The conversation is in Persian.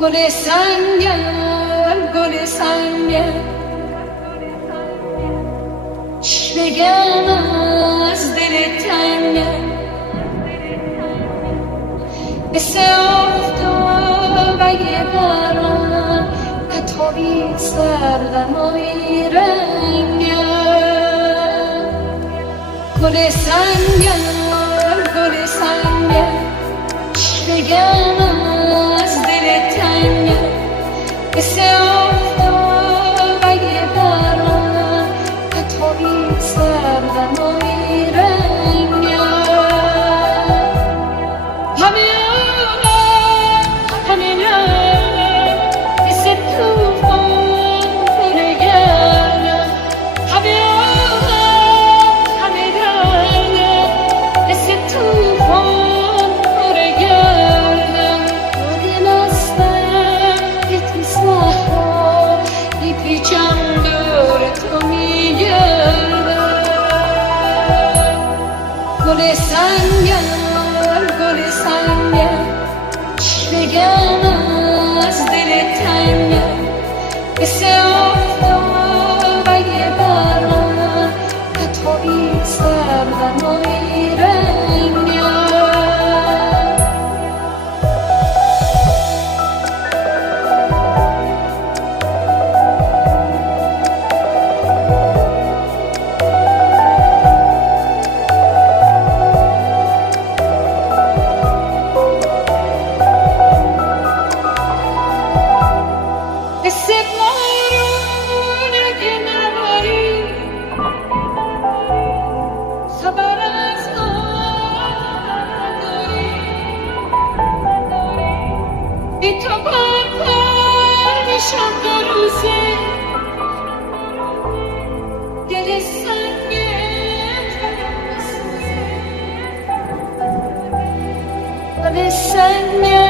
گل سنگم گل سنگم چی بگم از دل تنگم مثل آفتاب اگه باران پتابی سردم و بیرنگم گل سنگم گل سنگم چی بگم از دل تنگم مثل آفتاب اگه باران پتابی سردم و بیرنگم گل سنگم گل سنگم چی بگم از دل تنگم مثل آفتاب اگه باران پتابی سردم و بیرنگم بی تو بر میشم دو روزه دل سنگت بسوزه گل سنگت